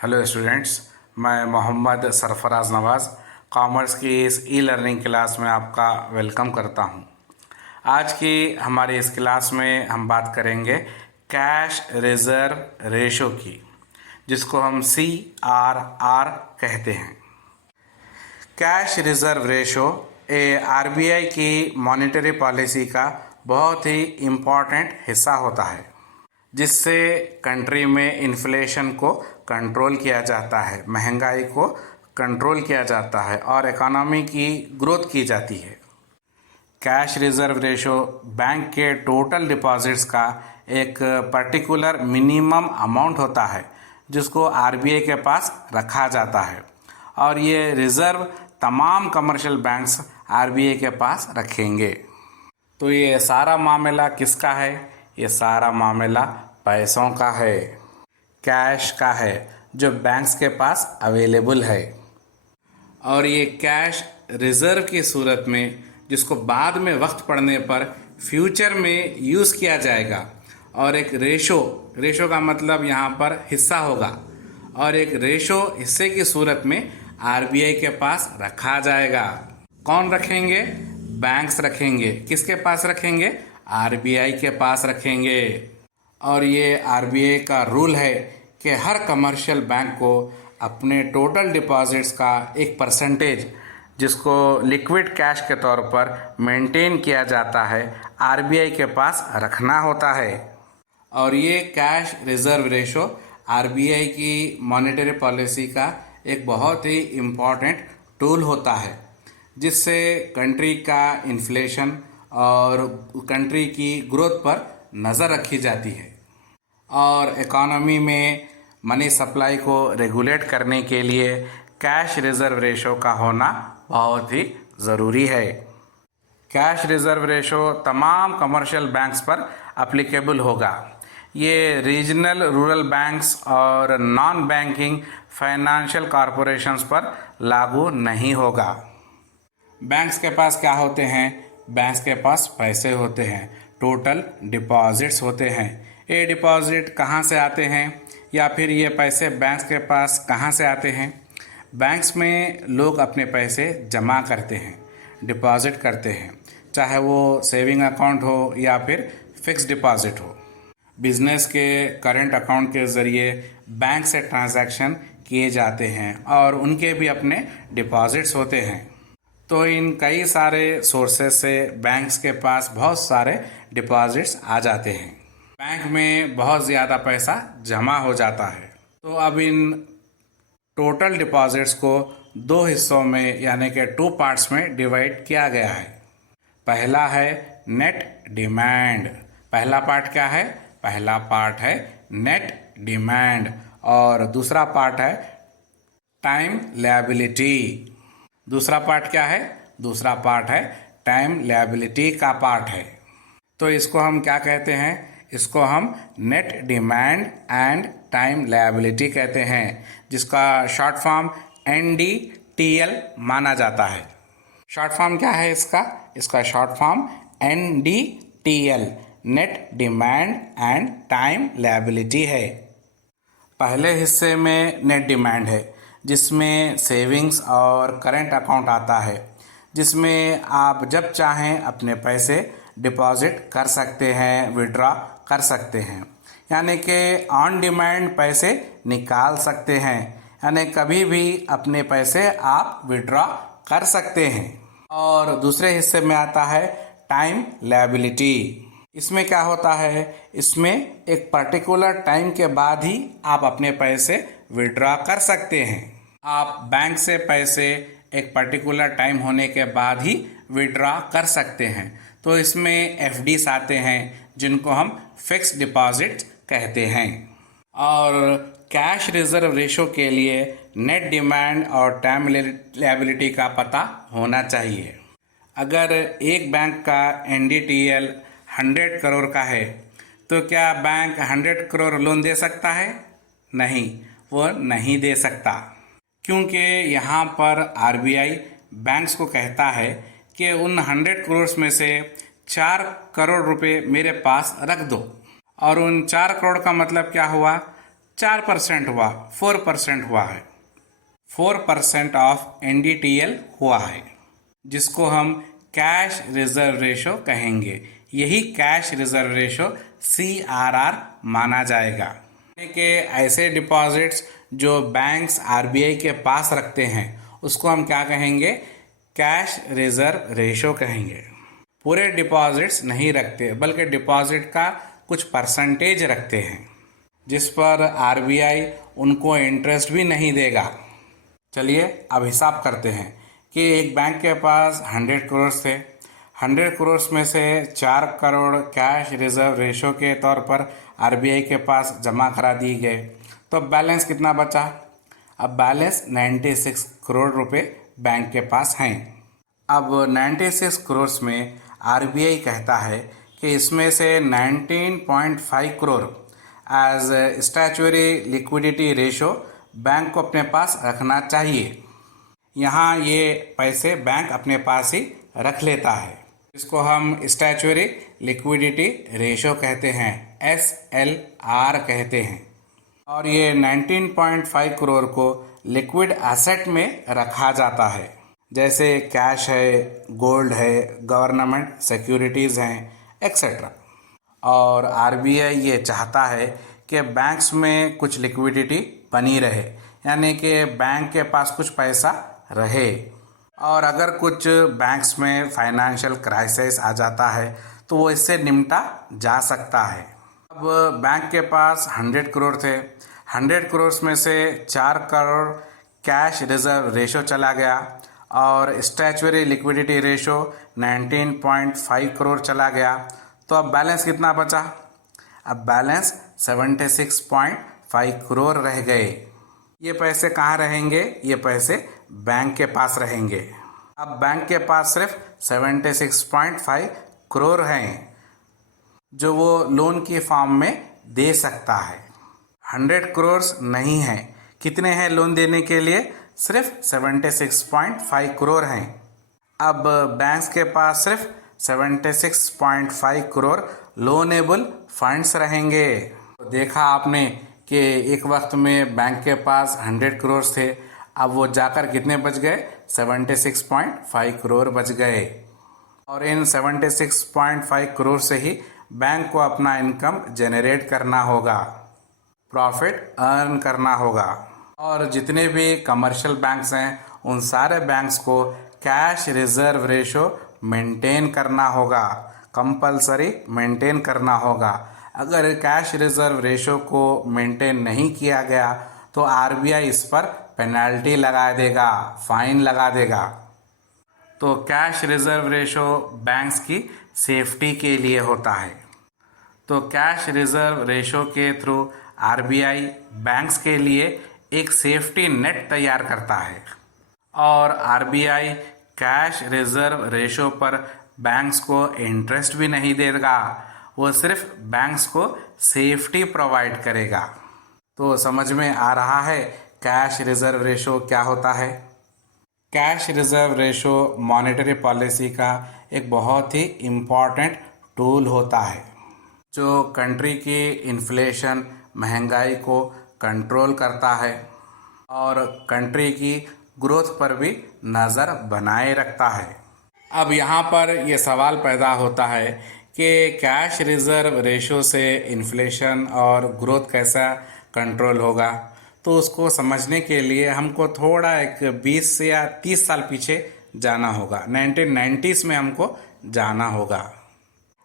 Hello students, मैं मोहम्मद सरफराज नवाज़ commerce की इस ई लर्निंग क्लास में आपका वेलकम करता हूं। आज की हमारी इस क्लास में हम बात करेंगे कैश रिज़र्व रेशो की, जिसको हम CRR कहते हैं। कैश रिज़र्व रेशो RBI की मॉनेटरी पॉलिसी का बहुत ही इम्पॉर्टेंट हिस्सा होता है, जिससे कंट्री में इन्फ्लेशन को कंट्रोल किया जाता है, महंगाई को कंट्रोल किया जाता है और इकोनॉमी की ग्रोथ की जाती है। कैश रिज़र्व रेशो बैंक के टोटल डिपॉजिट्स का एक पर्टिकुलर मिनिमम अमाउंट होता है, जिसको RBI के पास रखा जाता है, और ये रिज़र्व तमाम कमर्शियल बैंक्स RBI के पास रखेंगे। तो ये सारा मामला किसका है? ये सारा मामला पैसों का है, कैश का है, जो बैंक्स के पास अवेलेबल है। और ये कैश रिज़र्व की सूरत में, जिसको बाद में वक्त पड़ने पर फ्यूचर में यूज़ किया जाएगा, और एक रेशो का मतलब यहाँ पर हिस्सा होगा, और एक रेशो हिस्से की सूरत में RBI के पास रखा जाएगा। कौन रखेंगे? बैंक्स रखेंगे। किसके पास रखेंगे? RBI के पास रखेंगे। और ये RBI का रूल है कि हर कमर्शियल बैंक को अपने टोटल डिपॉजिट्स का एक परसेंटेज, जिसको लिक्विड कैश के तौर पर मेंटेन किया जाता है, RBI के पास रखना होता है। और ये कैश रिज़र्व रेशो RBI की मॉनेटरी पॉलिसी का एक बहुत ही इम्पॉर्टेंट टूल होता है, जिससे कंट्री का इन्फ्लेशन और कंट्री की ग्रोथ पर नज़र रखी जाती है। और इकोनॉमी में मनी सप्लाई को रेगुलेट करने के लिए कैश रिज़र्व रेशो का होना बहुत ही ज़रूरी है। कैश रिज़र्व रेशो तमाम कमर्शियल बैंक्स पर एप्लीकेबल होगा। ये रीजनल रूरल बैंक्स और नॉन बैंकिंग फाइनेंशियल कॉरपोरेशंस पर लागू नहीं होगा। बैंक्स के पास क्या होते हैं? बैंक्स के पास पैसे होते हैं, टोटल डिपॉजिट्स होते हैं। ये डिपॉजिट कहाँ से आते हैं, या फिर ये पैसे बैंक्स के पास कहाँ से आते हैं? बैंक्स में लोग अपने पैसे जमा करते हैं, डिपॉजिट करते हैं, चाहे वो सेविंग अकाउंट हो या फिर फिक्स डिपॉजिट हो। बिजनेस के करंट अकाउंट के ज़रिए बैंक से ट्रांजैक्शन किए जाते हैं, और उनके भी अपने डिपॉजिट्स होते हैं। तो इन कई सारे सोर्सेस से बैंक्स के पास बहुत सारे डिपॉजिट्स आ जाते हैं। बैंक में बहुत ज़्यादा पैसा जमा हो जाता है। तो अब इन टोटल डिपॉजिट्स को दो हिस्सों में, यानी कि 2 पार्ट्स में डिवाइड किया गया है। पहला है नेट डिमांड। पहला पार्ट क्या है? पहला पार्ट है नेट डिमांड, और दूसरा पार्ट है टाइम लायबिलिटी। दूसरा पार्ट क्या है? दूसरा पार्ट है टाइम लायबिलिटी का पार्ट है। तो इसको हम क्या कहते हैं? इसको हम net demand and time liability कहते हैं, जिसका शॉर्ट फॉर्म NDTL माना जाता है। शॉर्ट फॉर्म क्या है इसका? इसका short form NDTL, net demand and time liability है। पहले हिस्से में नेट डिमांड है, जिसमें सेविंग्स और करंट अकाउंट आता है, जिसमें आप जब चाहें अपने पैसे डिपॉजिट कर सकते हैं, विड्रॉ कर सकते हैं, यानी कि ऑन डिमांड पैसे निकाल सकते हैं, यानी कभी भी अपने पैसे आप विड्रॉ कर सकते हैं। और दूसरे हिस्से में आता है टाइम लायबिलिटी। इसमें क्या होता है? इसमें एक पर्टिकुलर टाइम के बाद ही आप अपने पैसे विड्रॉ कर सकते हैं। आप बैंक से पैसे एक पर्टिकुलर टाइम होने के बाद ही विड्रॉ कर सकते हैं। तो इसमें FDs आते हैं, जिनको हम फिक्स डिपॉजिट कहते हैं। और कैश रिज़र्व रेशो के लिए नेट डिमांड और टाइम लायबिलिटी का पता होना चाहिए। अगर एक बैंक का NDTL 100 करोड़ का है, तो क्या बैंक 100 करोड़ लोन दे सकता है? नहीं, वो नहीं दे सकता, क्योंकि यहाँ पर RBI बैंक्स को कहता है कि उन 100 करोड़ में से 4 करोड़ रुपए मेरे पास रख दो। और उन 4 करोड़ का मतलब क्या हुआ? 4% हुआ, 4% हुआ है, 4% ऑफ NDTL हुआ है, जिसको हम कैश रिजर्व रेशो कहेंगे। यही कैश रिजर्व रेशो CRR माना जाएगा। कि ऐसे डिपॉजिट्स जो बैंक्स RBI के पास रखते हैं उसको हम क्या कहेंगे? कैश रिजर्व रेशो कहेंगे। पूरे डिपॉजिट्स नहीं रखते बल्कि डिपॉजिट का कुछ परसेंटेज रखते हैं जिस पर RBI उनको इंटरेस्ट भी नहीं देगा। चलिए अब हिसाब करते हैं कि एक बैंक के पास 100 करोड़ थे, 100 करोड़ में से 4 करोड़ कैश रिजर्व रेशो के तौर पर RBI के पास जमा करा दिए गए, तो अब बैलेंस कितना बचा? अब बैलेंस 96 करोड़ रुपए बैंक के पास हैं। अब 96 करोड़ में RBI कहता है कि इसमें से 19.5 crore as statutory liquidity ratio bank को अपने पास रखना चाहिए। यहाँ ये पैसे बैंक अपने पास ही रख लेता है, इसको हम स्टैच्यूटरी लिक्विडिटी रेशो कहते हैं, SLR कहते हैं। और ये 19.5 करोड़ को लिक्विड एसेट में रखा जाता है, जैसे कैश है, गोल्ड है, गवर्नमेंट सिक्योरिटीज़ हैं, एक्सेट्रा। और RBI ये चाहता है कि बैंक्स में कुछ लिक्विडिटी बनी रहे, यानी कि बैंक के पास कुछ पैसा रहे। और अगर कुछ बैंक्स में फाइनेंशियल क्राइसिस आ जाता है तो वो इससे निपटा जा सकता है। अब बैंक के पास 100 करोड़ थे, 100 करोड़ में से 4 करोड़ कैश रिजर्व रेशो चला गया और स्टैच्यूटरी लिक्विडिटी रेशो 19.5 करोड़ चला गया, तो अब बैलेंस कितना बचा? अब बैलेंस 76.5 करोड़ रह गए। ये पैसे कहाँ रहेंगे? ये पैसे बैंक के पास रहेंगे। अब बैंक के पास सिर्फ 76.5 करोड़ हैं जो वो लोन की फॉर्म में दे सकता है। 100 करोड़ नहीं है। कितने हैं लोन देने के लिए? सिर्फ 76.5 करोड़ हैं। अब बैंक्स के पास सिर्फ 76.5 करोड़ लोनेबल फंड्स रहेंगे। देखा आपने कि एक वक्त में बैंक के पास 100 करोड़ थे, अब वो जाकर कितने बच गए? 76.5 करोड़ बच गए। और इन 76.5 करोड़ से ही बैंक को अपना इनकम जनरेट करना होगा, प्रॉफिट अर्न करना होगा। और जितने भी कमर्शियल बैंक्स हैं उन सारे बैंक्स को कैश रिजर्व रेशो मेंटेन करना होगा, कंपलसरी मेंटेन करना होगा। अगर कैश रिजर्व रेशो को मेंटेन नहीं किया गया तो RBI इस पर पेनल्टी लगा देगा, फाइन लगा देगा। तो कैश रिजर्व रेशो बैंक्स की सेफ्टी के लिए होता है। तो कैश रिजर्व रेशो के थ्रू RBI बैंक्स के लिए एक सेफ्टी नेट तैयार करता है और RBI कैश रिजर्व रेशो पर बैंक्स को इंटरेस्ट भी नहीं देगा, वो सिर्फ बैंक्स को सेफ्टी प्रोवाइड करेगा। तो समझ में आ रहा है कैश रिजर्व रेशो क्या होता है? Cash reserve ratio monetary policy का एक बहुत ही इम्पॉर्टेंट टूल होता है जो कंट्री की इन्फ्लेशन, महंगाई को कंट्रोल करता है और कंट्री की ग्रोथ पर भी नज़र बनाए रखता है। अब यहाँ पर यह सवाल पैदा होता है कि कैश रिजर्व रेशो से इन्फ्लेशन और ग्रोथ कैसा कंट्रोल होगा। तो उसको समझने के लिए हमको थोड़ा एक 20 या 30 साल पीछे जाना होगा, 1990s में हमको जाना होगा।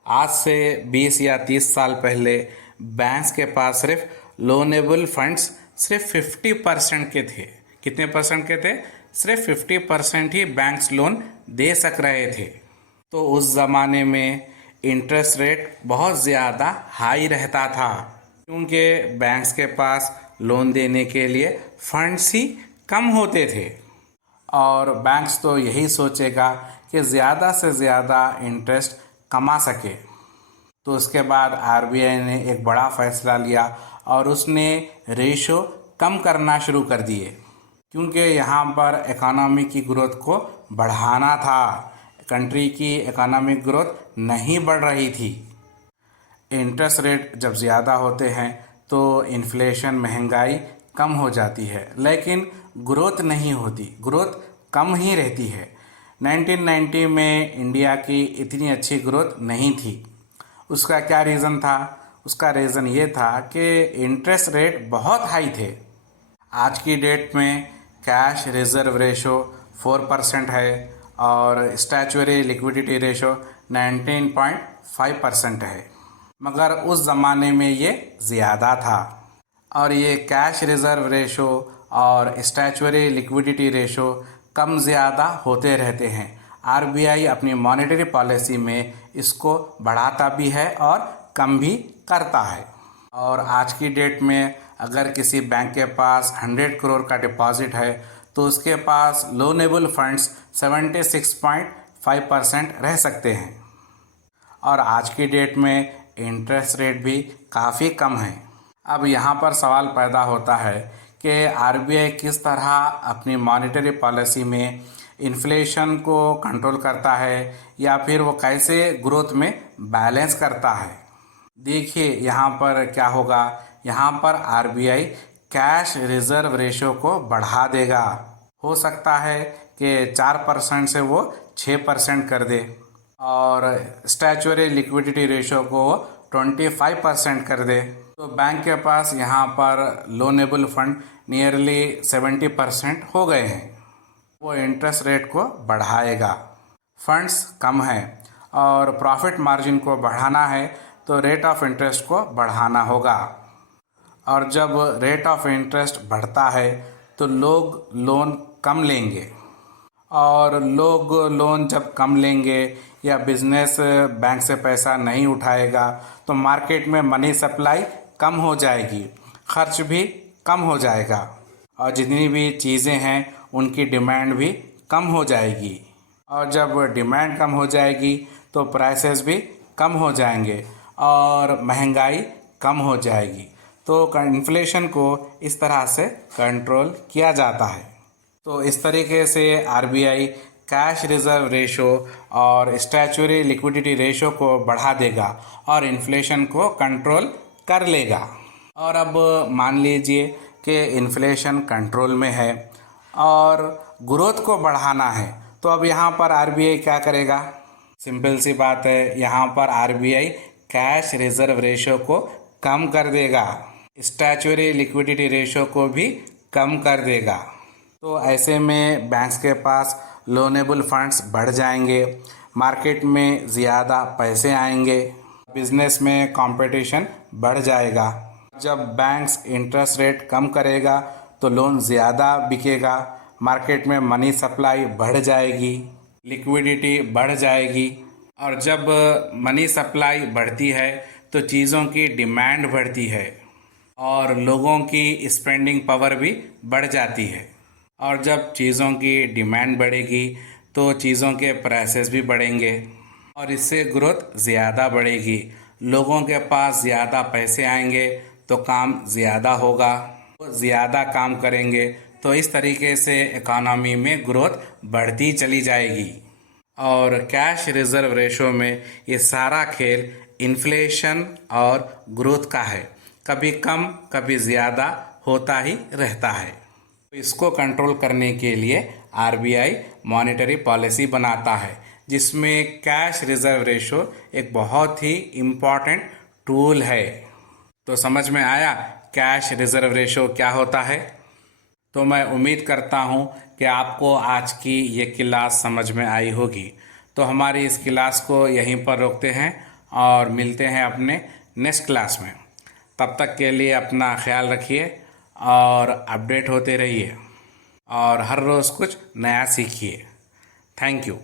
आज से 20 या 30 साल पहले बैंक्स के पास सिर्फ लोनेबल फंड्स सिर्फ 50% के थे। कितने परसेंट के थे? सिर्फ 50% ही बैंक्स लोन दे सक रहे थे। तो उस ज़माने में इंटरेस्ट रेट बहुत ज़्यादा हाई रहता था क्योंकि बैंक्स के पास लोन देने के लिए फंड्स ही कम होते थे और बैंक्स तो यही सोचेगा कि ज़्यादा से ज़्यादा इंटरेस्ट कमा सके। तो उसके बाद RBI ने एक बड़ा फैसला लिया और उसने रेशो कम करना शुरू कर दिए क्योंकि यहाँ पर इकोनॉमी की ग्रोथ को बढ़ाना था। कंट्री की इकोनॉमिक ग्रोथ नहीं बढ़ रही थी। इंटरेस्ट रेट जब ज़्यादा होते हैं तो इन्फ्लेशन महंगाई कम हो जाती है, लेकिन ग्रोथ नहीं होती, ग्रोथ कम ही रहती है। 1990 में इंडिया की इतनी अच्छी ग्रोथ नहीं थी। उसका क्या रीज़न था? उसका रीज़न ये था कि इंटरेस्ट रेट बहुत हाई थे। आज की डेट में कैश रिज़र्व रेशो 4% है और स्टैचुअरी लिक्विडिटी रेशो 19.5% है, मगर उस ज़माने में ये ज़्यादा था। और ये कैश रिज़र्व रेशो और स्टैचुअरी लिक्विडिटी रेशो कम ज़्यादा होते रहते हैं। आरबीआई अपनी मॉनेटरी पॉलिसी में इसको बढ़ाता भी है और कम भी करता है। और आज की डेट में अगर किसी बैंक के पास 100 करोड़ का डिपॉजिट है तो उसके पास लोनेबल फंड्स 76.5% रह सकते हैं। और आज की डेट में इंटरेस्ट रेट भी काफ़ी कम है। अब यहाँ पर सवाल पैदा होता है कि आरबीआई किस तरह अपनी मॉनेटरी पॉलिसी में इन्फ्लेशन को कंट्रोल करता है या फिर वो कैसे ग्रोथ में बैलेंस करता है। देखिए यहाँ पर क्या होगा। यहाँ पर आरबीआई कैश रिज़र्व रेशो को बढ़ा देगा। हो सकता है कि 4% से वो 6% कर दे और स्टैचुअरी लिक्विडिटी रेशो को 25% कर दे। तो बैंक के पास यहाँ पर लोनेबल फंड नियरली 70% हो गए हैं। वो इंटरेस्ट रेट को बढ़ाएगा। फंड्स कम है और प्रॉफिट मार्जिन को बढ़ाना है तो रेट ऑफ इंटरेस्ट को बढ़ाना होगा। और जब रेट ऑफ इंटरेस्ट बढ़ता है तो लोग लोन कम लेंगे, और लोग लोन जब कम लेंगे या बिजनेस बैंक से पैसा नहीं उठाएगा तो मार्केट में मनी सप्लाई कम हो जाएगी, खर्च भी कम हो जाएगा और जितनी भी चीज़ें हैं उनकी डिमांड भी कम हो जाएगी। और जब डिमांड कम हो जाएगी तो प्राइसेस भी कम हो जाएंगे और महंगाई कम हो जाएगी। तो इन्फ्लेशन को इस तरह से कंट्रोल किया जाता है। तो इस तरीके से आरबीआई कैश रिज़र्व रेशो और स्टैचुअरी लिक्विडिटी रेशो को बढ़ा देगा और इन्फ्लेशन को कंट्रोल कर लेगा। और अब मान लीजिए कि इन्फ्लेशन कंट्रोल में है और ग्रोथ को बढ़ाना है, तो अब यहाँ पर आरबीआई क्या करेगा? सिंपल सी बात है, यहाँ पर आरबीआई कैश रिज़र्व रेशो को कम कर देगा, स्टैचुअरी लिक्विडिटी रेशो को भी कम कर देगा। तो ऐसे में बैंक्स के पास लोनेबल फंड्स बढ़ जाएंगे, मार्केट में ज़्यादा पैसे आएंगे, बिजनेस में कंपटीशन बढ़ जाएगा। जब बैंक्स इंटरेस्ट रेट कम करेगा तो लोन ज़्यादा बिकेगा, मार्केट में मनी सप्लाई बढ़ जाएगी, लिक्विडिटी बढ़ जाएगी। और जब मनी सप्लाई बढ़ती है तो चीज़ों की डिमांड बढ़ती है और लोगों की स्पेंडिंग पावर भी बढ़ जाती है। और जब चीज़ों की डिमांड बढ़ेगी तो चीज़ों के प्राइसेस भी बढ़ेंगे और इससे ग्रोथ ज़्यादा बढ़ेगी। लोगों के पास ज़्यादा पैसे आएंगे तो काम ज़्यादा होगा, वो ज़्यादा काम करेंगे तो इस तरीके से इकोनॉमी में ग्रोथ बढ़ती चली जाएगी। और कैश रिज़र्व रेशो में ये सारा खेल इन्फ्लेशन और ग्रोथ का है, कभी कम कभी ज़्यादा होता ही रहता है। इसको कंट्रोल करने के लिए आरबीआई मॉनेटरी पॉलिसी बनाता है जिसमें कैश रिज़र्व रेशो एक बहुत ही इम्पॉर्टेंट टूल है। तो समझ में आया कैश रिज़र्व रेशो क्या होता है? तो मैं उम्मीद करता हूँ कि आपको आज की ये क्लास समझ में आई होगी। तो हमारी इस क्लास को यहीं पर रोकते हैं और मिलते हैं अपने नेक्स्ट क्लास में। तब तक के लिए अपना ख्याल रखिए और अपडेट होते रहिए और हर रोज़ कुछ नया सीखिए। Thank you.